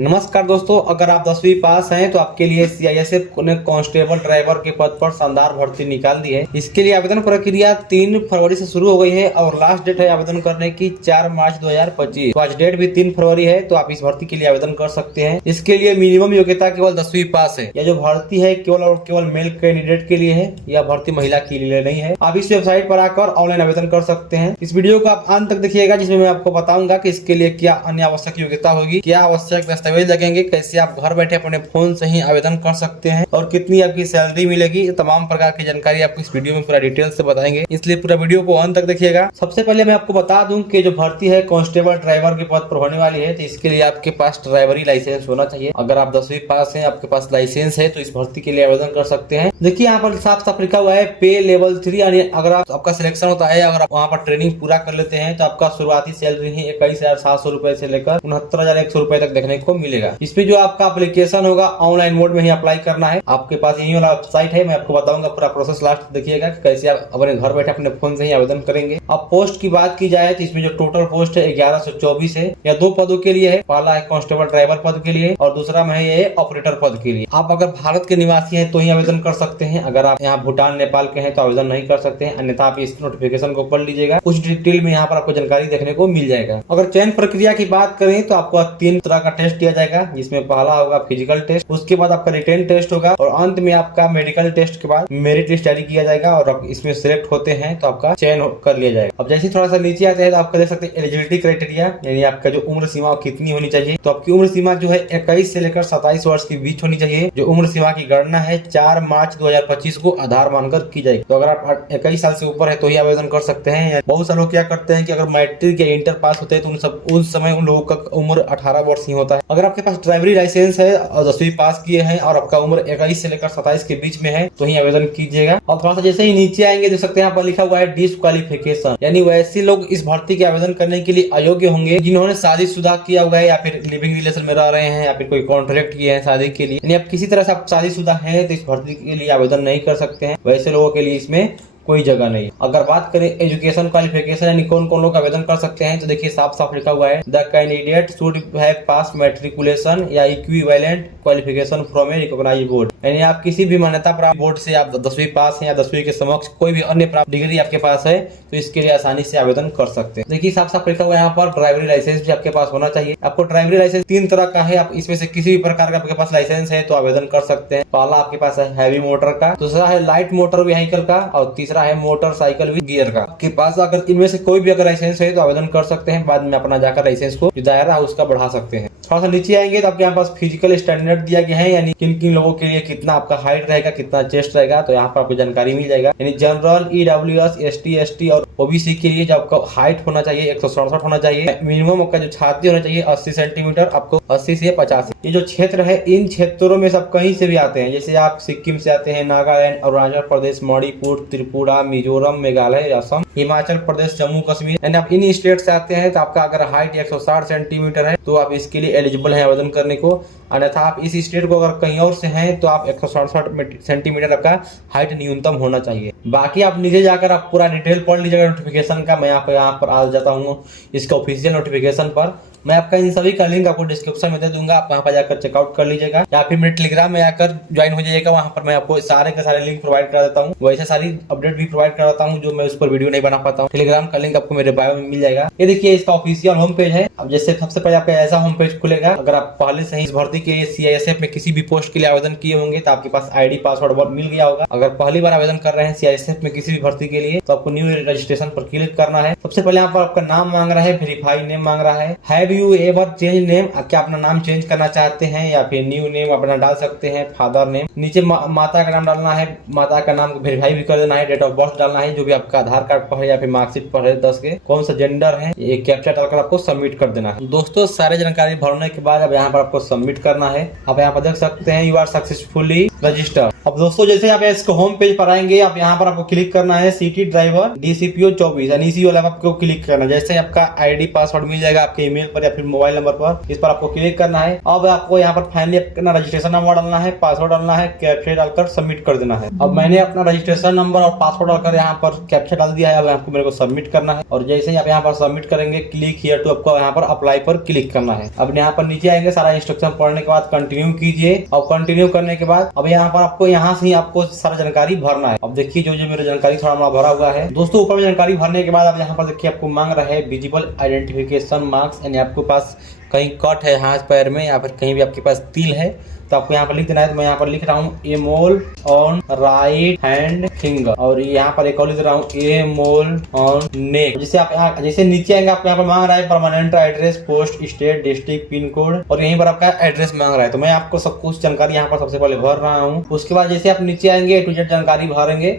नमस्कार दोस्तों, अगर आप 10वीं पास हैं तो आपके लिए सीआईएसएफ ने कांस्टेबल ड्राइवर के पद पर शानदार भर्ती निकाल दी है। इसके लिए आवेदन प्रक्रिया 3 फरवरी से शुरू हो गई है और लास्ट डेट है आवेदन करने की 4 मार्च 2025। तो आज डेट भी 3 फरवरी है, तो आप इस भर्ती के लिए आवेदन कर सकते हैं। इसके लिए मिनिमम योग्यता केवल 10वीं पास है। यह जो भर्ती है केवल और केवल मेल कैंडिडेट के लिए है, यह भर्ती महिला के लिए नहीं है। आप इस वेबसाइट पर आकर ऑनलाइन आवेदन कर सकते हैं। इस वीडियो को आप अंत तक देखिएगा, जिसमें मैं आपको बताऊंगा कि इसके लिए क्या अन्य आवश्यक योग्यता होगी, क्या आवश्यक दस्तावेज लगेंगे, कैसे आप घर बैठे अपने फोन से ही आवेदन कर सकते हैं और कितनी आपकी सैलरी मिलेगी। तमाम प्रकार की जानकारी आपको इस वीडियो में पूरा डिटेल से बताएंगे, इसलिए पूरा वीडियो को अंत तक देखिएगा। सबसे पहले मैं आपको बता दूं कि जो भर्ती है कांस्टेबल ड्राइवर के पद पर होने वाली है, तो इसके लिए आपके पास ड्राइवरी लाइसेंस होना चाहिए। अगर आप 10वीं पास हैं, आपके पास लाइसेंस है, तो इस भर्ती के लिए आवेदन कर सकते हैं। देखिए यहाँ पर साफ साफ लिखा हुआ है पे लेवल 3, यानी अगर आपका सिलेक्शन होता है, अगर आप वहाँ पर ट्रेनिंग पूरा कर लेते हैं तो आपका शुरुआती सैलरी ही 21,700 रुपए से लेकर 69,100 रुपए तक देखने को मिलेगा। इसमें जो आपका एप्लीकेशन होगा ऑनलाइन मोड में ही अप्लाई करना है। आपके पास यही वाला वेबसाइट है, मैं आपको बताऊंगा पूरा प्रोसेस लास्ट देखिएगा कैसे आप अपने घर बैठे अपने फोन से ही आवेदन करेंगे। अब पोस्ट की बात की जाए तो इसमें जो टोटल पोस्ट है 1124 है। यह 2 पदों के लिए है। पहला है कांस्टेबल ड्राइवर पद के लिए और दूसरा में है ऑपरेटर पद के लिए। आप अगर भारत के निवासी हैं तो ही आवेदन कर सकते हैं। अगर आप यहाँ भूटान नेपाल के हैं तो आवेदन नहीं कर सकते हैं, अन्यथा आप इस नोटिफिकेशन को पढ़ लीजिएगा। कुछ डिटेल में यहाँ पर आपको जानकारी देखने को मिल जाएगा। अगर चयन प्रक्रिया की बात करें तो आपको 3 तरह का टेस्ट दिया जाएगा, जिसमें पहला होगा फिजिकल टेस्ट, उसके बाद आपका रिटेन टेस्ट होगा और अंत में आपका मेडिकल टेस्ट के बाद मेरिट लिस्ट जारी किया जाएगा और आप इसमें सिलेक्ट होते हैं तो आपका चयन कर लिया जाएगा। अब जैसे थोड़ा सा नीचे आते हैं तो आपका देख सकते हैं एलिजिबिलिटी क्राइटेरिया, यानी आपका जो उम्र सीमा कितनी होनी चाहिए। तो आपकी उम्र सीमा जो है 21 से लेकर 27 वर्ष के बीच होनी चाहिए। जो उम्र सीमा की गणना है 4 मार्च 2025 को आधार मानकर की जाएगी। तो अगर आप 21 साल से ऊपर है तो ही आवेदन कर सकते हैं। बहुत सारे लोग क्या करते हैं कि अगर मैट्रिक या इंटर पास होते हैं तो उस समय उन लोगों का उम्र 18 वर्ष ही होता है। अगर आपके पास ड्राइवरी लाइसेंस है और 10वीं पास किए हैं और आपका उम्र 21 से लेकर 27 के बीच में है तो ही आवेदन कीजिएगा। और थोड़ा सा जैसे ही नीचे आएंगे देख सकते हैं यहाँ पर लिखा हुआ है डिस्क्वालिफिकेशन, यानी वैसे लोग इस भर्ती के आवेदन करने के लिए अयोग्य होंगे जिन्होंने शादीशुदा किया हुआ है या फिर लिविंग रिलेशन में रह रहे हैं या फिर कोई कॉन्ट्रैक्ट किए हैं शादी के लिए, यानी आप किसी तरह से आप शादीशुदा हैं तो इस भर्ती के लिए आवेदन नहीं कर सकते हैं। वैसे लोगों के लिए इसमें कोई जगह नहीं। अगर बात करें एजुकेशन क्वालिफिकेशन, यानी कौन कौन लोग आवेदन कर सकते हैं, तो देखिए साफ साफ लिखा हुआ है the candidate should have pass matriculation या equivalent qualification from a recognised board, यानी आप किसी भी मान्यता प्राप्त बोर्ड से आप 10वीं पास हैं या 10वीं के समक्ष कोई भी अन्य प्राप्त डिग्री आपके पास है तो इसके लिए आसानी से आवेदन कर सकते हैं। देखिए साफ साफ लिखा हुआ है यहाँ पर ड्राइवरी लाइसेंस भी आपके पास होना चाहिए। आपको ड्राइवरी लाइसेंस 3 तरह का है, आप इसमें से किसी भी प्रकार का आपके पास लाइसेंस है तो आवेदन कर सकते हैं। पहला आपके पास है हैवी मोटर का, दूसरा है लाइट मोटर व्हीकल का और तीसरा है मोटरसाइकिल विद गियर का। आपके पास अगर इनमें से कोई भी अगर लाइसेंस है तो आवेदन कर सकते हैं। बाद में अपना जाकर लाइसेंस को जो दायरा है उसका बढ़ा सकते हैं। थोड़ा सा नीचे आएंगे तो आपके यहाँ पास फिजिकल स्टैंडर्ड दिया गया है, यानी किन किन लोगों के लिए कितना आपका हाइट रहेगा, कितना चेस्ट रहेगा, तो यहाँ पर आपको जानकारी मिल जाएगा। यानी जनरल, ईडब्ल्यूएस, एसटी, एसटी और ओबीसी के लिए जो आपका हाइट होना चाहिए 167 होना चाहिए। मिनिमम आपका जो छाती होना चाहिए 80 सेंटीमीटर, आपको 80 से 50। ये जो क्षेत्र है इन क्षेत्रों में सब कहीं से भी आते हैं, जैसे आप सिक्किम से आते हैं, नागालैंड, अरुणाचल प्रदेश, मणिपुर, त्रिपुरा, मिजोरम, मेघालय, असम, हिमाचल प्रदेश, जम्मू कश्मीर, यानी आप इन स्टेट से आते हैं तो आपका अगर हाइट 160 सेंटीमीटर है तो आप इसके लिए एलिजिबल है आवेदन करने को। अन्यथा आप इस स्टेट को अगर कहीं और से हैं तो आप 167 सेंटीमीटर आपका हाइट न्यूनतम होना चाहिए। बाकी आप नीचे जाकर आप पूरा डिटेल पढ़ लीजिएगा नोटिफिकेशन का। मैं आपको यहाँ पर आ जाता हूँ इसका ऑफिशियल नोटिफिकेशन पर। मैं आपका इन सभी का लिंक आपको डिस्क्रिप्शन में दे दूंगा, आप वहाँ पर जाकर चेकआउट कर लीजिएगा या फिर मेरे टेलीग्राम में आकर ज्वाइन हो जाइएगा। वहाँ पर मैं आपको सारे के सारे लिंक प्रोवाइड करा देता हूँ, वैसे सारी अपडेट भी प्रोवाइड कराता हूँ जो मैं उस पर वीडियो नहीं बना पाता हूँ। टेलीग्राम का लिंक आपको मेरे बायो में मिल जाएगा। ये देखिए इसका ऑफिशियल होम पेज है। अब जैसे सबसे पहले आपका ऐसा होम पेज खुलेगा। अगर आप पहले से ही इस भर्ती के लिए सीआईएसएफ में किसी भी पोस्ट के लिए आवेदन किए होंगे तो आपके पास आईडी पासवर्ड मिल गया होगा। अगर पहली बार आवेदन कर रहे हैं सीआईएसएफ में किसी भी भर्ती के लिए तो आपको न्यू रजिस्ट्रेशन पर क्लिक करना है। सबसे पहले यहाँ पर आपका नाम मांग रहा है, वेरीफाई नेम मांग रहा है। Have you ever change name, क्या अपना नाम चेंज करना चाहते हैं या फिर न्यू नेम अपना डाल सकते हैं, फादर नेम। नीचे माता का नाम डालना है, माता का नाम वेरीफाई भी कर देना है। डेट ऑफ बर्थ डालना है जो भी आपका आधार कार्ड पर है या फिर मार्कशीट पर है 10 के। कौन सा जेंडर है ये कैप्चा डालकर आपको सबमिट कर देना है। दोस्तों सारे जानकारी भरने के बाद अब यहाँ पर आपको सबमिट करना है। आप यहाँ पर देख सकते हैं यू आर सक्सेसफुली रजिस्टर्ड। अब दोस्तों जैसे आप इसको होम पेज पर आएंगे, आप यहाँ पर आपको क्लिक करना है सिटी ड्राइवर DCPO 24, यानी इसी वाला आपको क्लिक करना है। जैसे आपका आईडी पासवर्ड मिल जाएगा आपके ईमेल पर पर या फिर मोबाइल नंबर पर, इस पर आपको क्लिक करना है। अब आपको यहाँ पर फाइनली अपना रजिस्ट्रेशन नंबर डालना है, पासवर्ड डालना है, कैप्चा डालकर सबमिट कर देना है। अब मैंने अपना रजिस्ट्रेशन नंबर और पासवर्ड डालकर यहाँ पर कैप्चा डाल दिया है। अब आपको मेरे को सबमिट करना है और जैसे ही आप यहाँ पर सबमिट करेंगे क्लिक हियर टू, आपको यहाँ पर अप्लाई पर क्लिक करना है। अब यहाँ पर नीचे आएंगे, सारा इंस्ट्रक्शन पढ़ने के बाद कंटिन्यू कीजिए और कंटिन्यू करने के बाद अब यहाँ पर आपको यहाँ से ही आपको सारा जानकारी भरना है। अब देखिए जो मेरा जानकारी थोड़ा मोड़ा भरा हुआ है दोस्तों। ऊपर में जानकारी भरने के बाद अब यहाँ पर देखिए आपको मांग रहा है विजिबल आइडेंटिफिकेशन मार्क्स, यानी आपके पास कहीं कट है हाथ पैर में या फिर कहीं भी आपके पास तिल है तो आपको यहाँ पर लिख देना है। तो मैं यहाँ पर लिख रहा हूँ a mole on right hand finger, और यहाँ पर एक और लिख रहा हूँ ए मोल ऑन नेक। जैसे आप यहाँ जैसे नीचे आएंगे आपको यहाँ पर मांग रहा है permanent address, post, state, district, pin code, और यहीं पर आपका एड्रेस मांग रहा है। तो मैं आपको सब कुछ जानकारी यहाँ पर सबसे पहले भर रहा हूँ। उसके बाद जैसे आप नीचे आएंगे A to Z जानकारी भरेंगे।